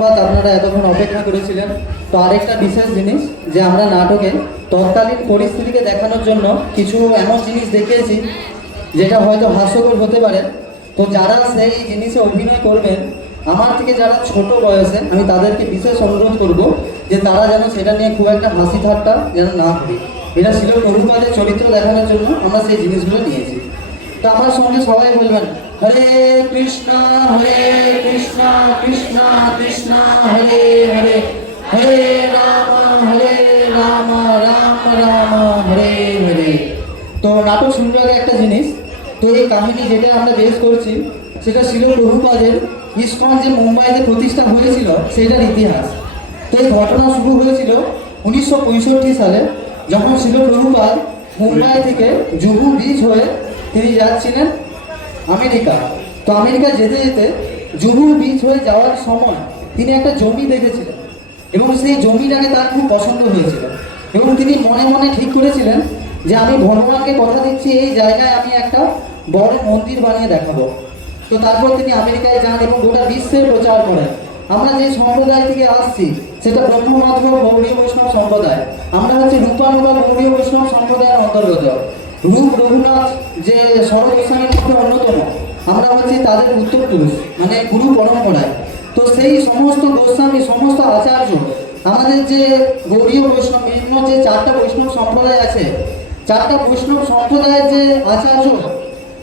ধন্যবাদ, আপনারা এতক্ষণ অপেক্ষা করেছিলেন। তো আরেকটা বিশেষ জিনিস যে আমরা নাটকে তৎকালীন পরিস্থিতিকে দেখানোর জন্য কিছু এমন জিনিস দেখিয়েছি যেটা হয়তো হাস্যকর হতে পারে। তো যারা সেই জিনিসে অভিনয় করবেন, আমার থেকে যারা ছোট বয়সে, আমি তাদেরকে বিশেষ অনুরোধ করব যে তারা যেন সেটা নিয়ে খুব একটা হাসি ঠাট্টা যেন না করি। এটা ছিল প্রভুপাদের চরিত্র দেখানোর জন্য আমরা সেই জিনিসগুলো নিয়েছি। তো আমার সঙ্গে সবাই বলবেন, হরে কৃষ্ণ কৃষ্ণ কৃষ্ণ হরে হরে, হরে রাম রাম রাম হরে হরে। তো নাটক শুনবে আগে একটা জিনিস, তো এই কাহিনী যেটা আমরা বেশ করছি সেটা ছিল প্রভুপাদের ইসকন যে মুম্বাইতে প্রতিষ্ঠা হয়েছিল সেটার ইতিহাস। তো এই ঘটনা শুরু হয়েছিল 1965 সালে, যখন ছিল প্রভুপাদ মুম্বাই থেকে জুহু বিচ হয়ে তিনি যাচ্ছিলেন আমেরিকা। তো আমেরিকা যেতে যেতে জুহু বিচ হয়ে যাওয়ার সময় তিনি একটা জমি দেখেছিলেন এবং সেই জমিটাকে তার খুব পছন্দ হয়েছিল এবং তিনি মনে মনে ঠিক করেছিলেন যে আমি ভগবানকে কথা দিচ্ছি এই জায়গায় আমি একটা বড় মন্দির বানিয়ে দেখাবো। তো তারপর তিনি আমেরিকায় যান এবং গোটা বিশ্বের প্রচার করেন। আমরা যে সম্প্রদায় থেকে আসছি সেটা ব্রহ্মমাধব গৌড়ীয় বৈষ্ণব সম্প্রদায়। আমরা হচ্ছে রূপানুগা গৌড়ীয় বৈষ্ণব সম্প্রদায়ের অন্তর্গত। রূপ রঘুনাথ যে ষড় গোস্বামীর মধ্যে অন্যতম, আমরা হচ্ছি তাদের উত্তরপুরুষ, মানে গুরু পরম্পরায়। তো সেই সমস্ত গোস্বামী, সমস্ত আচার্য, আমাদের যে গৌড়ীয় বৈষ্ণব, বিভিন্ন যে 4টা বৈষ্ণব সম্প্রদায় আছে, 4টা বৈষ্ণব সম্প্রদায়ের যে আচার্য,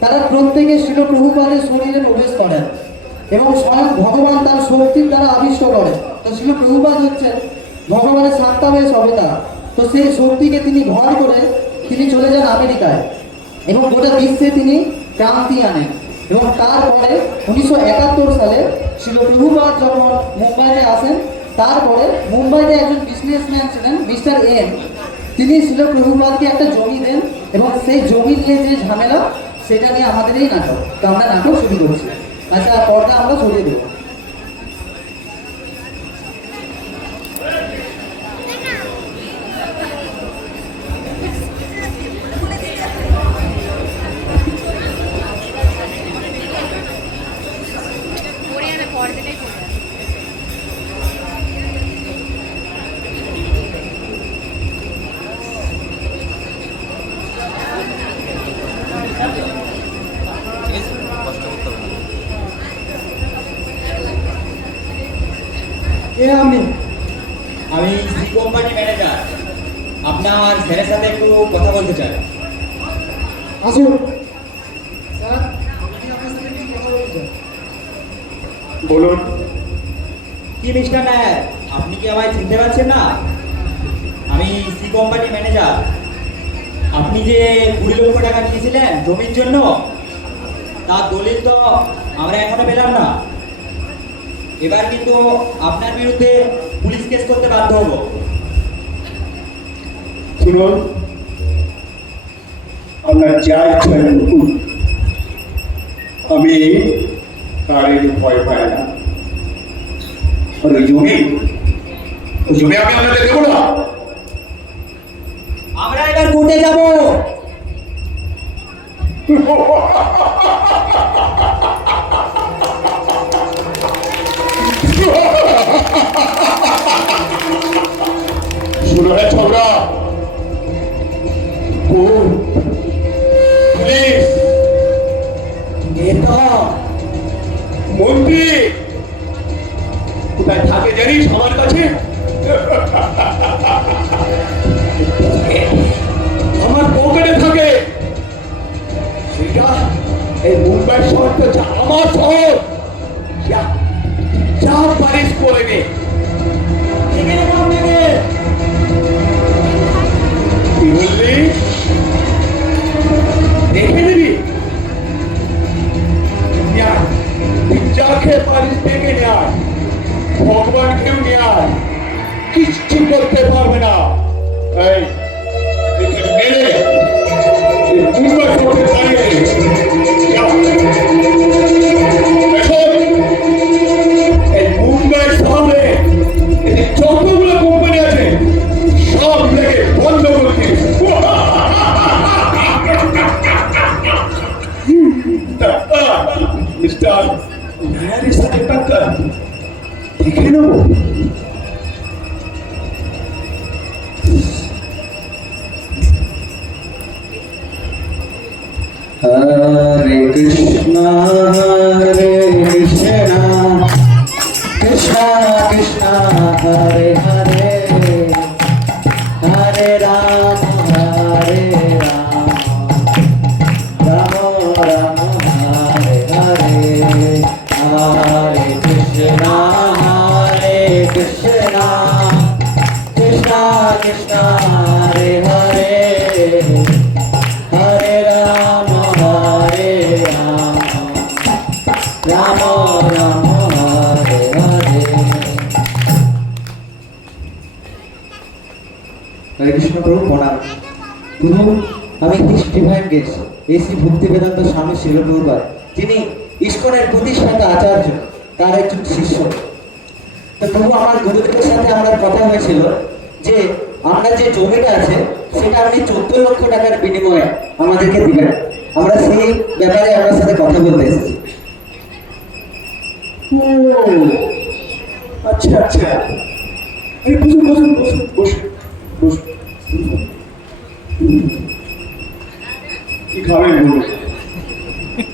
তারা প্রত্যেকে শিল প্রভুপাদের শরীরে প্রবেশ করেন এবং স্বয়ং ভগবান তার শক্তির দ্বারা আবিষ্ট করেন। তো শিল প্রভুপাদ হচ্ছেন ভগবানের 7টা বেশ অবতার। তো সেই শক্তিকে তিনি ভর করে তিনি চলে যান আমেরিকায় এবং গোটা বিশ্বে তিনি ক্রান্তি আনেন। এবং তারপরে 1971 সালে শিল প্রভুপাদ যখন মুম্বাইতে আসেন, তারপরে মুম্বাইতে একজন বিজনেসম্যান ছিলেন মিস্টার এম, তিনি শিল প্রভুপাদকে একটা জমি দেন এবং সেই জমি নিয়ে যে ঝামেলা সেটা নিয়ে আমাদের এই নাটক। তো আমরা নাটক শুরু করছি। আচ্ছা, পর্দা আমরা সরিয়ে দেবো। আমি সি কোম্পানি ম্যানেজার, আপনার স্যারের সাথে একটু কথা বলতে চাই। আসুন স্যার, আমি আপনার সাথে কিছু কথা বলতে চাই। বলুন। কি মিস্টার নায়ার, আপনি কি আমায় চিনতে পারছেন না? আমি সি কোম্পানি ম্যানেজার। আপনি যে 20 লক্ষ টাকা নিয়েছিলেন জমির জন্য, তার দলিল তো আমরা এখনো পেলাম না। এবার কিন্তু আপনার বিরুদ্ধে পুলিশ কেস করতে বাধ্য হব। শুনুন, আপনার যা ইচ্ছা করুন, আমি কারের ভয় পাই না। ওই জমি আমি আপনাদের দেবো না। আমরা এবার কোর্টে যাব। শুরু হয় ঝগড়া। পুলিশ, নেতা, মন্ত্রী কোথায় থাকে জানিস? আমার কাছে আমার পকেটে থাকে। সেটা এই মুম্বাই শহরটা যা আমার শহর, যা পারিস করে নে। এখানে কোন থেকে? কি বললি? দেখে নিবি? যা খেয়ে পারিস দেখে নেয়, ভগবানকেও নেয়, কিচ্ছু করতে পারবে না। এই মেরে মুম্বাই শহরে দাঁড়িয়ে এই মুম্বাই শহরে যতগুলো কোম্পানি আছে সব লেগে বন্ধ করে দিস। মিস্টার নায়ারের সাথে টাক্কর, দেখে নেবো? হরে কৃষ্ণ কৃষ্ণ কৃষ্ণ হরে হরে হরে রাম রাম রাম হরে হরে হরে কৃষ্ণ কৃষ্ণ কৃষ্ণ কৃষ্ণ হরে হরে হরে রাম রাম রাম হরে হরে। হরে কৃষ্ণ প্রভু প্রণাম। প্রভু আমি হিস ডিভাইন গেস এসি ভক্তি বেদান্ত স্বামী শিল প্রভুপাদ, যিনি ইস্কনের প্রতিষ্ঠাতা আচার্য, তার একজন শিষ্য। তো প্রভু আমার গুরুদেবের সাথে আমার কথা হয়েছিল যে আমরা যে জমিটা আছে সেটা আপনি 14 লক্ষ টাকার বিনিময়ে আমাদেরকে দিবেন। আমরা সেই ব্যাপারে আপনার সাথে কথা বলতে এসেছি। ও আচ্ছা আচ্ছা, এই বসুন বসুন বসুন বসুন বসুন। কি খাবেন বলুন?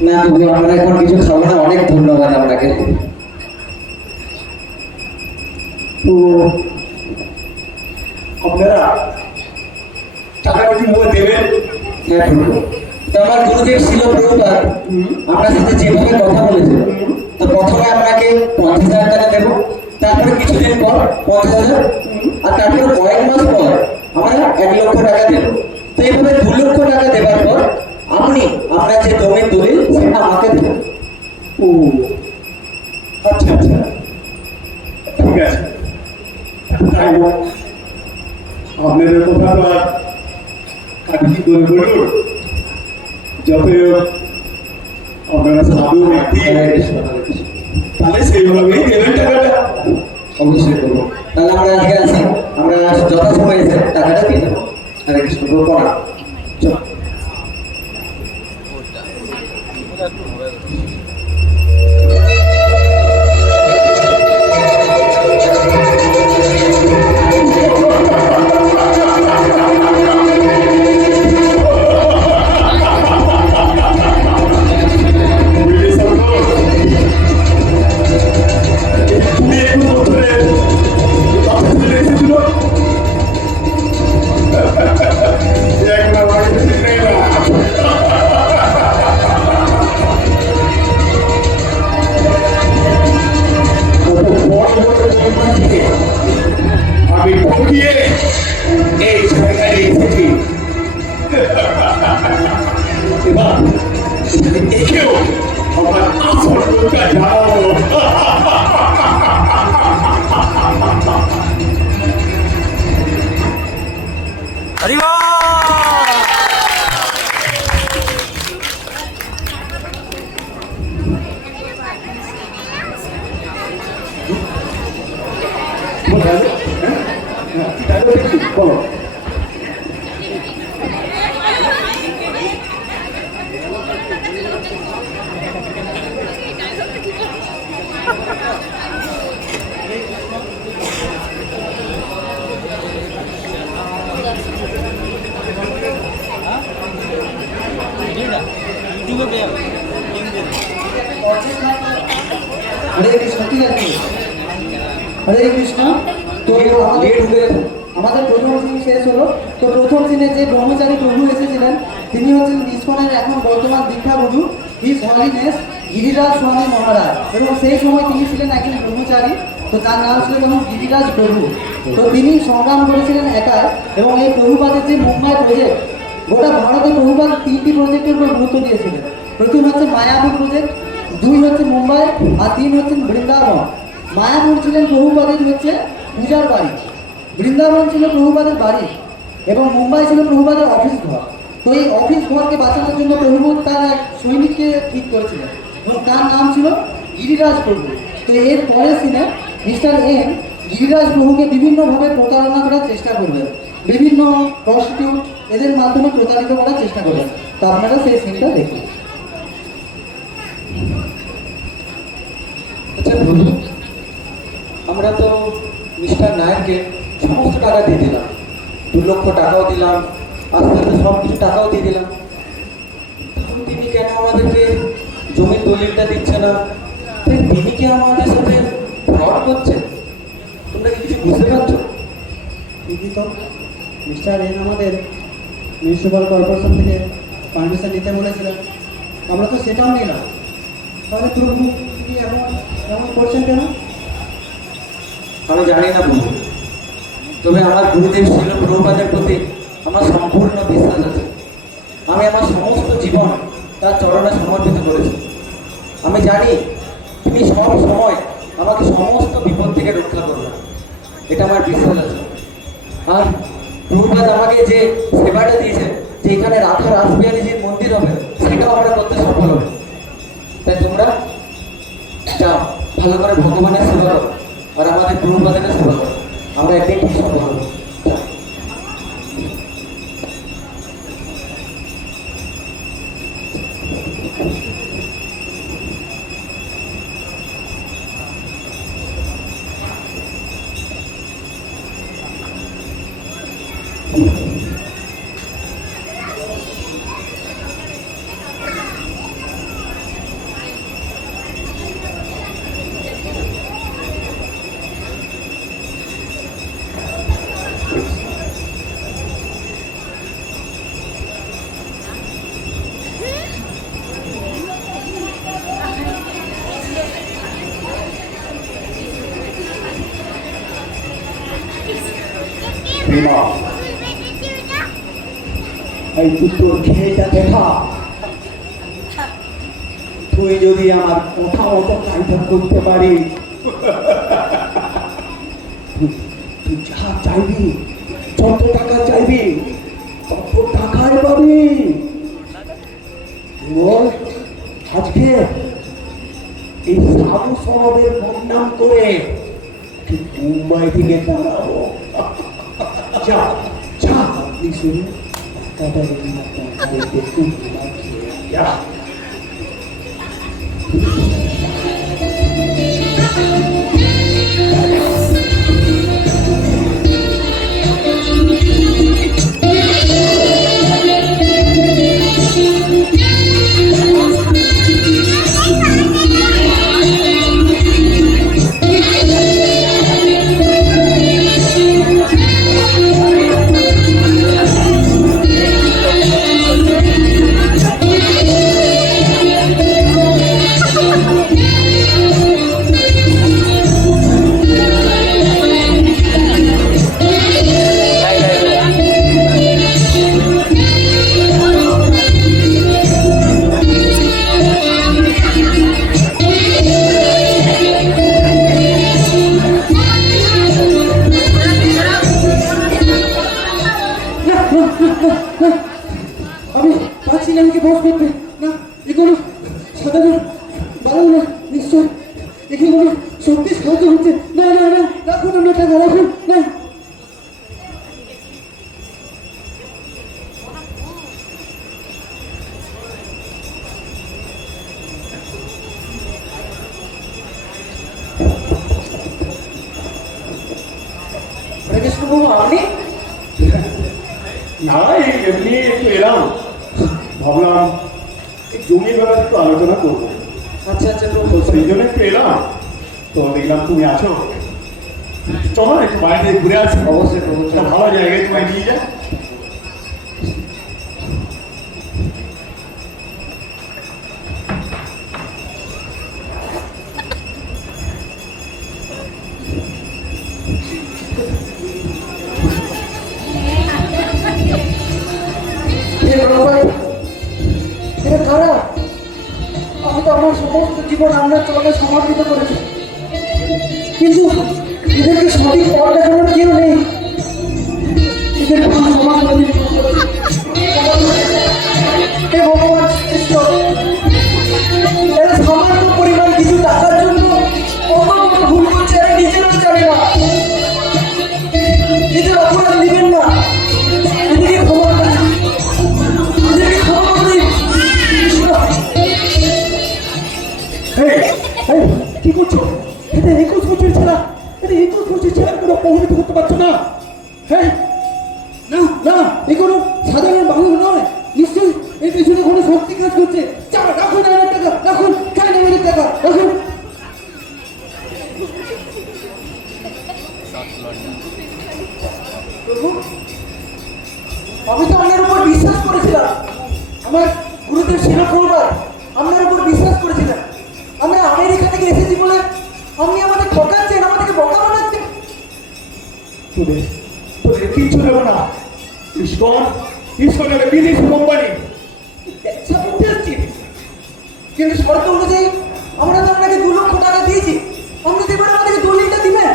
না প্রভু, আমরা এখন কিছু খাবো না, অনেক ধন্যবাদ আপনাকে। তো আপনারা টাকাটা কি মুখে দেবেন? হ্যাঁ প্রভু, তো আমার গুরুদেব ছিল প্রভুপাদ আপনার সাথে যেভাবে কথা বলেছিল, তো প্রথমে আপনাকে 50,000 টাকা দেবো, তারপরে কিছুদিন পর 50,000, আর তারপরে কয়েক মাস পর আমরা 1 লক্ষ টাকা দেবো। তো এইভাবে 2 লক্ষ টাকা দেওয়ার পর আপনি আপনার যে জমির দলিল সেটা আমাকে দেবেন। ও আচ্ছা আচ্ছা, ঠিক আছে। তাই হোক, আপনাদের কথা তো আর কাটি করে বলুন, যত আপনারা সাধু ব্যক্তি হরে কৃষ্ণ, হরে কৃষ্ণ। তাহলে সেইভাবেই দেবেন টাকাটা। অবশ্যই করবো। তাহলে আমরা আজকে আসি, আমরা যথাসময়ে এসে টাকাটা দিয়ে দেবো। হরে কৃষ্ণ প্রভু প্রণাম। চল। বুঝলি সন্তোষ? তুমি একটু বছরে কথা চলে এসেছিল, একবার বাড়িতে ফিরে এলাম। কত বড় বড় কোম্পানিকে আমি ঠকিয়ে এই জায়গায় এসেছি। এবার এখানে এসেও আমার আসল লোকটা জানাবো। বলো। হরে কৃষ্ণ, ঠিক আছে। হরে কৃষ্ণ। তো আমাদের প্রথম দিন শেষ হলো। তো প্রথম দিনে যে ব্রহ্মচারী প্রভু এসেছিলেন তিনি হচ্ছেন ইসকনের এখন বর্তমান দীক্ষা গুরু হিজ হলিনেস গিরিরাজ স্বামী মহারাজ, এবং সেই সময় তিনি ছিলেন একজন ব্রহ্মচারী। তো তার নাম ছিল তখন গিরিরাজ প্রভু। তো তিনি সংগ্রাম করেছিলেন একাই, এবং এই প্রভুপাদের যে মুম্বাই প্রজেক্ট, গোটা ভারতে প্রভুপাদ 3টি প্রজেক্টের উপর গুরুত্ব দিয়েছিলেন। প্রথম হচ্ছে মায়াপুর প্রজেক্ট, 2 হচ্ছে মুম্বাই, আর 3 হচ্ছেন বৃন্দাবন। মায়াপুর ছিলেন প্রভুপাদের হচ্ছে পূজার বাড়ি, বৃন্দাবন ছিল প্রভুপাদের বাড়ি, এবং মুম্বাই ছিল প্রভুপাদের অফিস ঘর। তো এই অফিস ঘরকে বাঁচানোর জন্য প্রভুপাদ তার এক সৈনিককে ঠিক করেছিলেন, এবং তার নাম ছিল গিরিরাজ প্রভু। তো এর পরের সিনে মিস্টার এন গিরিরাজ প্রভুকে বিভিন্নভাবে প্রতারণা করার চেষ্টা করবেন, বিভিন্ন প্রস্টিটিউট এদের মাধ্যমে প্রতারিত করার চেষ্টা করবেন। তো আপনারা সেই সিনটা দেখুন। আচ্ছা বন্ধু, আমরা তো মিস্টার নায়ককে সমস্ত টাকা দিয়ে দিলাম, 2 লক্ষ টাকাও দিলাম, আস্তে আস্তে সব কিছু টাকাও দিয়ে দিলাম। তখন তিনি কেন আমাদেরকে জমির দলিলটা দিচ্ছে না? তাই তিনি কি আমাদের সাথে ফ্রড করছে? তোমরা কি কিছু বুঝতে পারছো? ঠিকই তো, মিস্টার এন আমাদের মিউনিসিপ্যাল কর্পোরেশন থেকে পারমিশন নিতে বলেছিলেন, আমরা তো সেটাও নিলাম। তাহলে প্রভু তিনি এমন করছেন কেন? আমি জানি না প্রভু, তবে আমার গুরুদেব ছিল প্রভুপাদের প্রতি আমার সম্পূর্ণ বিশ্বাস আছে। আমি আমার সমস্ত জীবন তার চরণে সমর্পিত করেছি। আমি জানি তিনি সব সময় আমাকে সমস্ত বিপদ থেকে রক্ষা করবেন, এটা আমার বিশ্বাস আছে। আর প্রভুপাদ আমাকে যে সেবাটা দিয়েছে, যে এখানে রাধা রাসবিহারীজির মন্দির হবে, সেটাও আমরা করতে সফল হবে। তাই তোমরা যাও, ভালো করে ভগবানের সেবা করো আর আমাদের প্রভুপাদের সেবা করো, আমরা একদিন ঠিক সফল হবো। যাও। প্রেমা, এই তুই তোর খেয়েটা দেখা। তুই যদি আমার কথা মতো কাজটা করতে পারিস, তুই যা চাইবি, যত টাকা চাইবি তত টাকাই পাবি। বল, আজকে এই সাধু সমাজের বদনাম করে তুই মুম্বাই থেকে দাঁড়াবো। যা যা, আপনি শুনুন, যা। আমি পারছি না আমাকে বস করতে। না, এগুলো সাধারণ বাড়াবো না, নিশ্চয় এখানে মনে সত্যি সাহায্য হচ্ছে। না না না, রাখুন, আমরা টাকা রাখুন না। কৃষ্ণবাবু, আপনি? না, এমনি একটু এলাম, ভাবলাম এই জমির ব্যাপারে একটু আলোচনা করবো, আচ্ছা আচ্ছা তো প্রভু, সেই জন্য একটু এলাম। তো দেখলাম তুমি আছো, চলো একটু বাইরে ঘুরে আসি। অবশ্যই প্রভু, একটা ভালো জায়গায় তোমায় নিয়ে যায়। এটা কারা? আমি তো আমার সমস্ত জীবন আপনার চরণে সমর্পিত করেছি, কিন্তু এদেরকে সঠিক পথ দেখানোর কেউ নেই। এদের ভুল ক্ষমা করে দিন। হে ভগবান শ্রেষ্ঠ, এরা সামান্য পরিমাণ কিছু টাকার জন্য কত বড় ভুল করছে, এরা নিজেরাও জানে না। নিজের অপরাধ নেবেন না, এদিকে ক্ষমা করে দিন। এদেরকে ক্ষমা করে দিন। এই, এই, কি করছো? এটা 21 বছর ছাড়া, এটা খুশি ছেলেগুলো প্রভাবিত করতে পারছো না? হ্যাঁ, না না, এ কোনো সাধারণ বাহু নয়, নিশ্চয়ই এর পেছনে কোনো শক্তি কাজ করছে। চাও রাখুন আমার টাকা, রাখুন, খান আমাদের টাকা, রাখুন। প্রভু, আমি তো আপনার উপর বিশ্বাস করেছিলাম, আমার গুরুদেব ছিল প্রভুপাদ, আপনার উপর বিশ্বাস করেছিলাম। আমরা আমেরিকা থেকে এসেছি বলে আপনি আমাদের ঠকাচ্ছেন, আমাদেরকে বোকা বানাচ্ছেন। তোদের তোদের কিচ্ছু দেবো না। ইস্কন একটা বিদেশি কোম্পানি। ব্যবসা করতে আসছি, কিন্তু শর্ত অনুযায়ী আমরা তো আপনাকে 2 লক্ষ টাকা দিয়েছি, আপনি এবার আমাদেরকে দলিলটা দিবেন।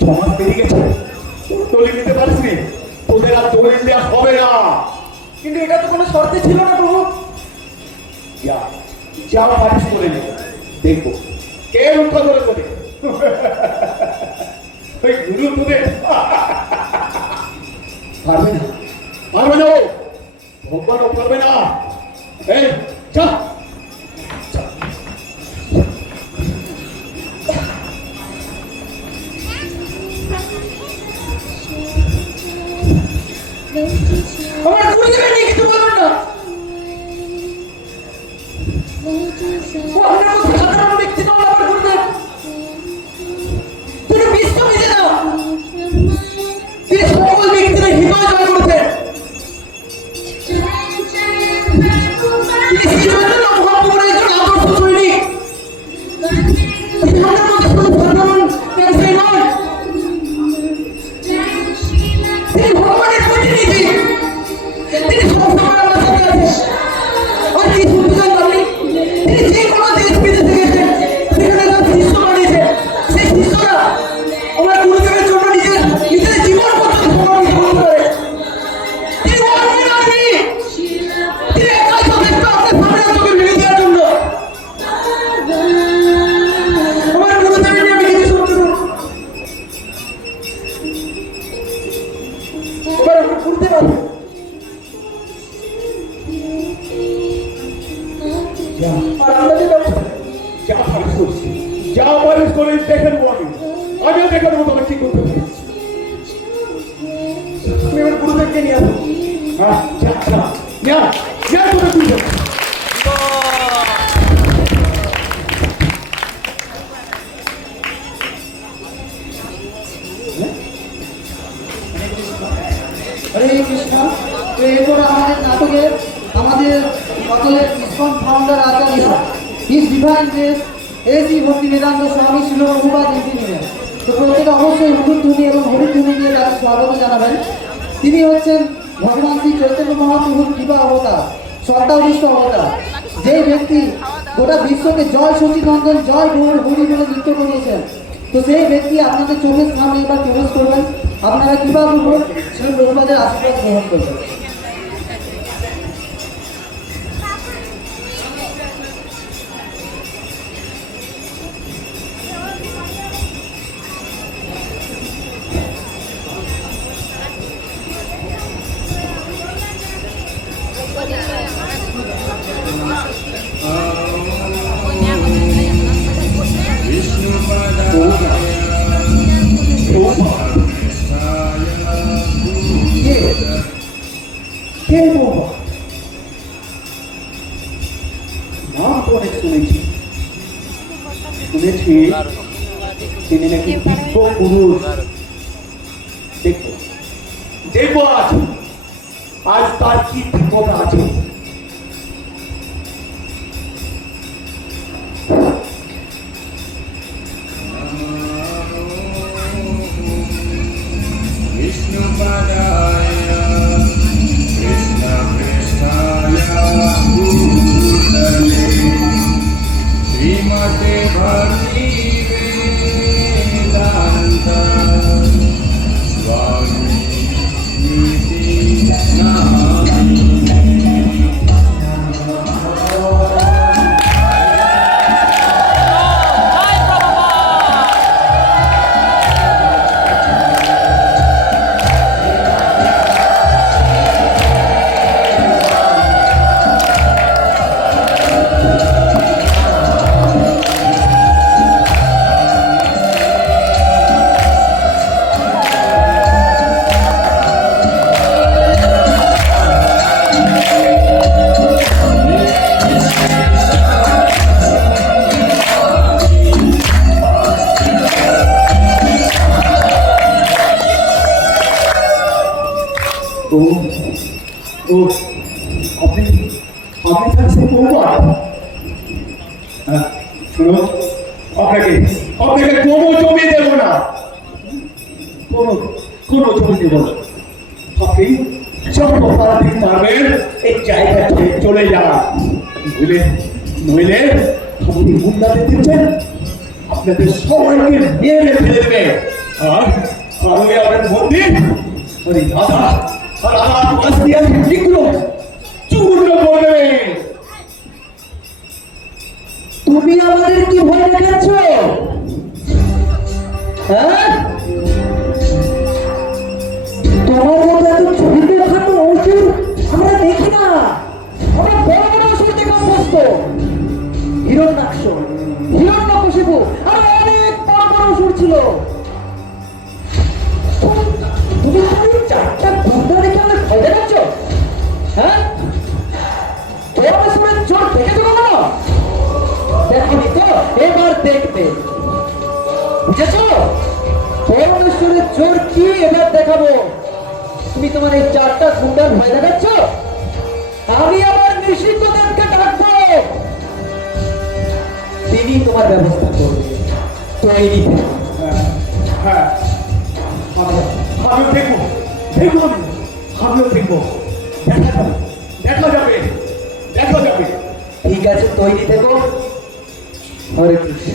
6 মাস পেরিয়ে গেছে, তোর দলিল নিতে পারিসনি, তোদের আর দলিল দেওয়া হবে না। কিন্তু এটা তো কোনো শর্তে ছিল না প্রভু। যা যা পারিস করে নে, দেখবো কে রক্ষা করে তোদের। ওই গুরু তোদের পারবে না, পারবে না, ও ভগবানও পারবে না। এই যা যা। আমার গুরুদেবের নিয়ে কিছু বলবেন না। ও আপনার মতো সাধারণ ব্যক্তি নয়, আমার গুরুদেব। তিনি বিশ্ব বিজেতা, তিনি সকল ব্যক্তিদের হৃদয় জয় করেছেন। তিনি শ্রীচৈতন্য মহাপ্রভুর একজন আদর্শ সৈনিক। তিনি আমাদের মতো কোনো সাধারণ ব্যবসায়ী নয়, তিনি ভগবানের প্রতিনিধি। তিনি সবসময় আমার সাথে আছেন। আর কি শুনতে চান আপনি? তিনি যে কোনো দেশ বিদেশে গেছেন, সেখানে তার শিষ্য বানিয়েছেন। সেই শিষ্যরা আমার গুরুদেবের জন্য নিজের জীবন পর্যন্ত সমর্পিত করতে পারে। তিনি বলবেন আপনি, তিনি একাই যথেষ্ট আপনার সামনে চোখে ভেঙে দেওয়ার জন্য। আমার গুরুদেবের নিয়ে আমি কিছু শুনতে পারি। এবার আমরা গুরুদেব আছেন। আর আমরা যে ব্যবসা, যা পারিস করিস, যা পারিস করিস, দেখে নেবো আমি। আমিও দেখে নেবো তোরা কি করতে পারিস। তুমি এবার গুরুদেবকে নিয়ে আসো। হ্যাঁ, যা যা যা যা, তোরা তুই যা। হরে কৃষ্ণ। তো এরপর আমাদের নাটকে আমাদের সকলের ইসকন ফাউন্ডার আচার্য হিজ ডিভাইন গ্রেস এসি ভক্তি বেদান্ত স্বামী শিল প্রভুপাদ এন্ট্রি নেবেন। তো প্রত্যেকে অবশ্যই উলুধ্বনি এবং হরিধ্বনি দিয়ে তাকে স্বাগত জানাবেন। তিনি হচ্ছেন ভগবান শ্রী চৈতন্য মহাপ্রভুর কৃপা অবতার, শ্রদ্ধাভীষ্ট অবতার, যেই ব্যক্তি গোটা বিশ্বকে জয় সচিনন্দন জয় গৌর হরি বলে নৃত্য করিয়েছেন। তো সেই ব্যক্তি আপনাদের চোখের সামনে এবার প্রবেশ করবেন। আপনারা কৃপাপূর্বক শ্রী প্রভুপাদের আশীর্বাদ গ্রহণ করবেন। কে বাবা? নাম তো অনেক শুনেছি, তিনি নাকি দিব্য পুরুষ। দেখো দেখবো আজ আজ তার কি বিপদ আছে। श्रीमते भक्ति वेदांत स्वामी জমি দেব না, কোনো কোনো জমি দেব না। আপনি যত তাড়াতাড়ি পারবেন এই জায়গা ছেড়ে চলে যান, নইলে নইলে আপনি গুন্ডাদের দিচ্ছেন, আপনাদের সবাইকে মেরে ফেলে দেবে। আর ওই আমার মন্দির ওই দাদা আর আমার পাশ দিয়ে এগুলো চূর্ণ করে দেবে। তুমি আমাদের কি ভয় দেখাচ্ছ? হ্যাঁ, তোমার মতো এত ছবিতে খাটো অসুর আমরা দেখি না। আমরা বড় বড় অসুর দেখে অভ্যস্ত। হিরণ্যাক্ষ, হিরণ্যকশিপু আর অনেক বড় বড় অসুর ছিল। তুমি খালি চারটা গুন্ডা দেখে আমাদের ভয় দেখাচ্ছ? হ্যাঁ, পরমেশ্বরের চোখ দেখেছো কখনো? দেখনি তো, এবার দেখবে। বুঝেছো? পরমেশ্বরের জোর কি এবার দেখাবো। তুমি তোমার এই চারটা গুন্ডার ভয় দেখাচ্ছ? আমি আমার নিষিদ্ধদেরকে ডাকবো, তিনি তোমার ব্যবস্থা করবে। তৈরি থেকো। হ্যাঁ, আমিও দেখবো, দেখবো, আমিও দেখবো। দেখা যাবে, দেখা যাবে, দেখা যাবে। ঠিক আছে, তৈরি থেকো। হরে কৃষ্ণ।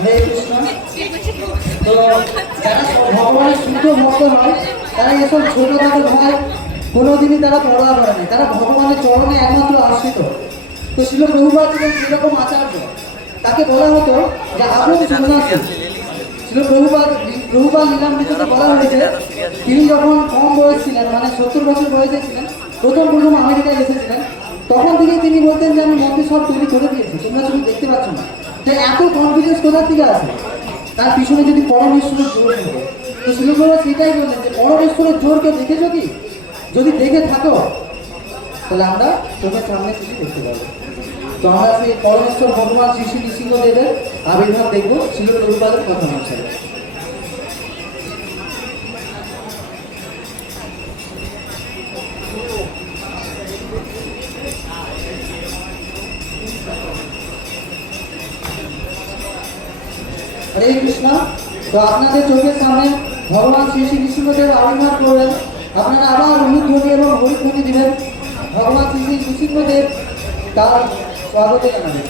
হরে কৃষ্ণ। তো যারা ভগবানের শুদ্ধ ভক্ত হয় তারা এসব ছোটখাটো ভয় কোনোদিনই তারা পরোয়া করে না, তারা ভগবানের চরণে একমাত্র আশ্রিত। তো শিল প্রভুপাদ ছিলেন সেরকম আচার্য, তাকে বলা হতো যে আগুন সন্ন্যাসী। শিল প্রভুপাদ লীলামৃততে বলা হয়েছে তিনি যখন কম বয়স ছিলেন, মানে 70 বছর বয়সে ছিলেন, প্রথম আমেরিকায় এসেছিলেন, তখন থেকে তিনি বলতেন যে আমি মন্দির সব তৈরি করে দিয়েছি, তোমরা শুধু দেখতে পাচ্ছ না। তো এত কনফিডেন্স কোথার থেকে আছে? তার পিছনে যদি পরমেশ্বরের জোর থাকে। তো শিল প্রভুপাদ সেটাই বললেন যে পরমেশ্বরের জোর কেউ দেখেছো কি? যদি দেখে থাকো তাহলে আমরা চোখের সামনে কিছু দেখতে পাবো। তো আমরা সেই পরমেশ্বর ভগবান শ্রী শ্রী নৃসিংহদেবের আবির্ভাব দেখবো শিল প্রভুপাদের কথা অনুসারে। হরে কৃষ্ণ। তো আপনাদের চোখের সামনে ভগবান শ্রী শ্রী নৃসিংহদেব আবির্ভাব করবেন। আপনারা আবার অনুধ্বনি এবং হরিধ্বনি দিবেন। ভগবান শ্রী শ্রী নৃসিংহদেব তার স্বাগত জানাবেন।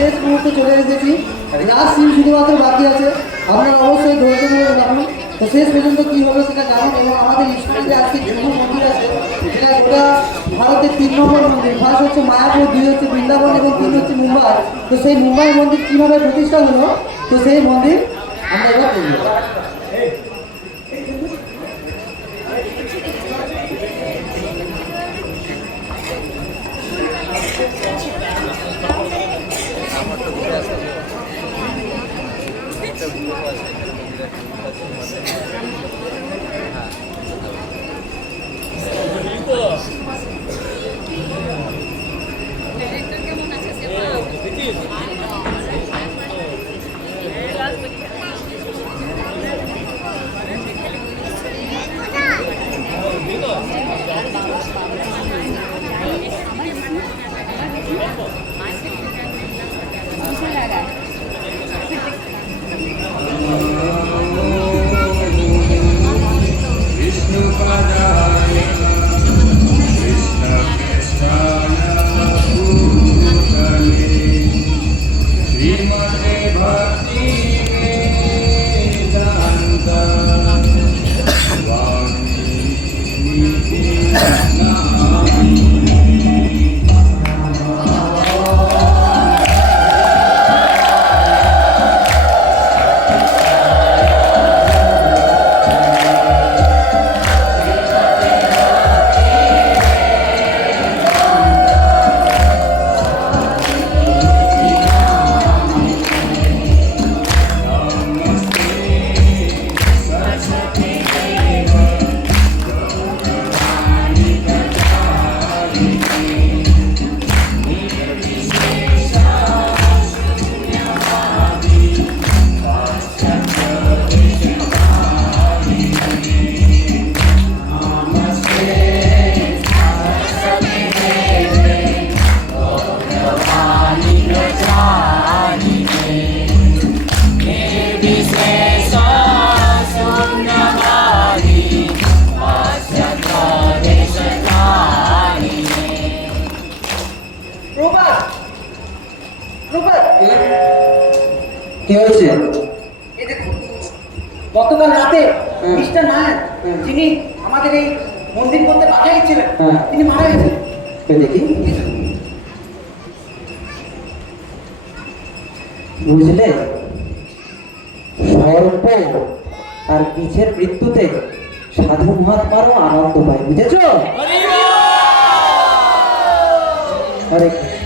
শেষ মুহূর্তে চলে এসেছি, লাস্ট সিন শুধুমাত্র বাকি আছে। আপনারা অবশ্যই ধৈর্য ধরে রাখুন। তো শেষ পর্যন্ত কি হবে সেটা জানুন। এবং আমাদের ইস্কনে যে আজকে জুম্মু মন্দির আছে, সেটা গোটা ভারতের 3 নম্বর মন্দির। ফার্স্ট হচ্ছে মায়াপুর, 2 হচ্ছে বৃন্দাবন এবং 3 হচ্ছে মুম্বাই। তো সেই মুম্বাই মন্দির কীভাবে প্রতিষ্ঠা হলো, তো সেই মন্দির আমরা এবার দেখব। विष्णुपदाय कृष्णकृष्णाय भूतले श्रीमते भक्ति वेदान्त स्वामी প্রভাত প্রভাত কি হয়েছে? এই দেখুন, গতকাল রাতে হ্যাঁ। মিস্টার নায়ার হ্যাঁ। যিনি আমাদের এই মন্দির করতে বাধা দিচ্ছিলেন হ্যাঁ। তিনি মারা গেছেন। ওই দেখি। বুঝলে, সর্প আর পিছের মৃত্যুতে সাধু মহাত্মারও আনন্দ পায়, বুঝেছ? হরে কৃষ্ণ।